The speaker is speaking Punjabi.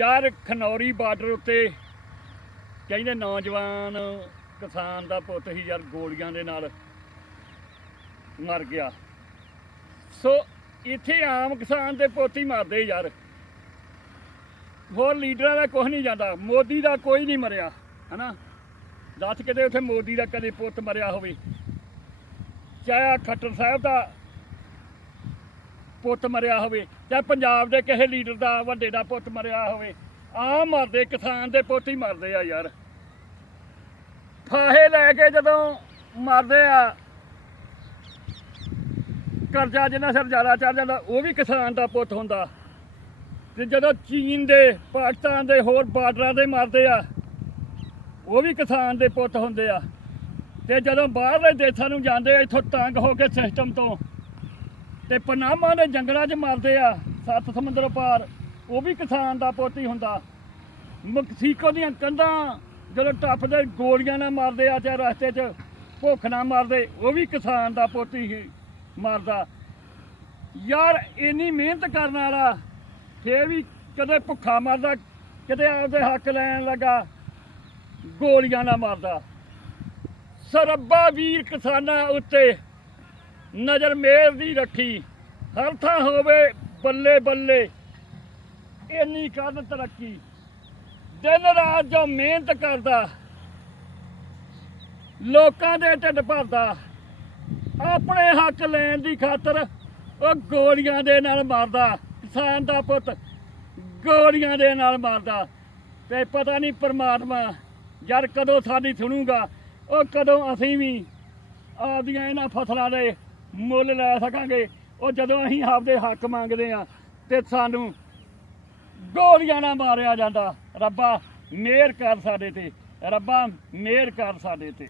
ਯਾਰ ਖਨੌਰੀ ਬਾਰਡਰ ਉੱਤੇ ਕਹਿੰਦੇ ਨੌਜਵਾਨ ਕਿਸਾਨ ਦਾ ਪੁੱਤ ਹੀ ਯਾਰ ਗੋਲੀਆਂ ਦੇ ਨਾਲ ਮਰ ਗਿਆ। ਸੋ ਇੱਥੇ ਆਮ ਕਿਸਾਨ ਦੇ ਪੁੱਤ ਹੀ ਮਰਦੇ ਯਾਰ। ਹੋਰ ਲੀਡਰਾਂ ਦਾ ਕੁਝ ਨਹੀਂ ਜਾਂਦਾ। ਮੋਦੀ ਦਾ ਕੋਈ ਨਹੀਂ ਮਰਿਆ, ਹਨਾ? ਦੱਸ ਕਿਤੇ ਉੱਥੇ ਮੋਦੀ ਦਾ ਕਦੇ ਪੁੱਤ ਮਰਿਆ ਹੋਵੇ। ਚਾਹੇ ਖੱਟਰ ਸਾਹਿਬ ਦਾ ਪੁੱਤ ਮਰਿਆ ਹੋਵੇ ਜਾਂ ਪੰਜਾਬ ਦੇ ਕਿਸੇ ਲੀਡਰ ਦਾ ਵੱਡੇ ਦਾ ਪੁੱਤ ਮਰਿਆ ਹੋਵੇ ਆ ਮਰਦੇ, ਕਿਸਾਨ ਦੇ ਪੁੱਤ ਹੀ ਮਰਦੇ ਆ ਯਾਰ। ਫਾਹੇ ਲੈ ਕੇ ਜਦੋਂ ਮਰਦੇ ਆ, ਕਰਜ਼ਾ ਜਿੰਨਾ ਸਿਰ ਜ਼ਿਆਦਾ ਚੜ ਜਾਂਦਾ, ਉਹ ਵੀ ਕਿਸਾਨ ਦਾ ਪੁੱਤ ਹੁੰਦਾ। ਤੇ ਜਦੋਂ ਚੀਨ ਦੇ, ਪਾਕਿਸਤਾਨ ਦੇ ਹੋਰ ਬਾਰਡਰਾਂ ਦੇ ਮਰਦੇ ਆ, ਉਹ ਵੀ ਕਿਸਾਨ ਦੇ ਪੁੱਤ ਹੁੰਦੇ ਆ। ਤੇ ਜਦੋਂ ਬਾਹਰਲੇ ਦੇਸ਼ਾਂ ਨੂੰ ਜਾਂਦੇ ਆ, ਇੱਥੋਂ ਤੰਗ ਹੋ ਕੇ ਸਿਸਟਮ ਤੋਂ ਤੇ ਪਨਾਮਾ ਦੇ ਜੰਗਲਾਂ 'ਚ ਮਰਦੇ ਆ, ਸੱਤ ਸਮੁੰਦਰ ਪਾਰ। ਉਹ ਵੀ ਕਿਸਾਨ ਦਾ ਪੁੱਤ ਹੀ ਹੁੰਦਾ। ਮਕਸੀਕੋ ਦੀਆਂ ਕੰਧਾਂ ਜਦੋਂ ਟੱਪਦੇ ਗੋਲੀਆਂ ਨਾਲ ਮਾਰਦੇ ਆ ਤੇ ਰਸਤੇ 'ਚ ਭੁੱਖ ਨਾਲ ਮਾਰਦੇ, ਉਹ ਵੀ ਕਿਸਾਨ ਦਾ ਪੁੱਤ ਹੀ ਮਾਰਦਾ। ਯਾਰ, ਇੰਨੀ ਮਿਹਨਤ ਕਰਨ ਵਾਲਾ ਫੇਰ ਵੀ ਕਦੇ ਭੁੱਖਾ ਮਰਦਾ ਕਿਤੇ ਆਪਦੇ ਹੱਕ ਲੈਣ ਲੱਗਾ, ਗੋਲੀਆਂ ਨਾਲ ਮਾਰਦਾ। ਸਰੱਬਾ ਵੀਰ ਕਿਸਾਨਾਂ ਉੱਤੇ ਨਜ਼ਰ ਮੇਰ ਦੀ ਰੱਖੀ। ਹਰ ਥਾਂ ਹੋਵੇ ਬੱਲੇ ਬੱਲੇ। ਇੰਨੀ ਕਰਨ ਤਰੱਕੀ। ਦਿਨ ਰਾਤ ਜੋ ਮਿਹਨਤ ਕਰਦਾ, ਲੋਕਾਂ ਦੇ ਢਿੱਡ ਭਰਦਾ, ਆਪਣੇ ਹੱਕ ਲੈਣ ਦੀ ਖਾਤਰ ਉਹ ਗੋਲੀਆਂ ਦੇ ਨਾਲ ਮਾਰਦਾ। ਕਿਸਾਨ ਦਾ ਪੁੱਤ ਗੋਲੀਆਂ ਦੇ ਨਾਲ ਮਾਰਦਾ। ਤੇ ਪਤਾ ਨਹੀਂ ਪਰਮਾਤਮਾ ਯਾਰ ਕਦੋਂ ਸਾਡੀ ਸੁਣੂਗਾ, ਉਹ ਕਦੋਂ ਅਸੀਂ ਵੀ ਆਪਦੀਆਂ ਇਹਨਾਂ ਫਸਲਾਂ ਦੇ ਮੁੱਲ ਲੈ ਸਕਾਂਗੇ। ਉਹ ਜਦੋਂ ਅਸੀਂ ਆਪਦੇ ਹੱਕ ਮੰਗਦੇ ਆ ਤੇ ਸਾਨੂੰ ਗੋਲੀਆਂ ਨਾਲ ਮਾਰਿਆ ਜਾਂਦਾ। ਰੱਬਾ, ਮਿਹਰ ਕਰ ਸਾਡੇ ਤੇ। ਰੱਬਾ, ਮਿਹਰ ਕਰ ਸਾਡੇ ਤੇ।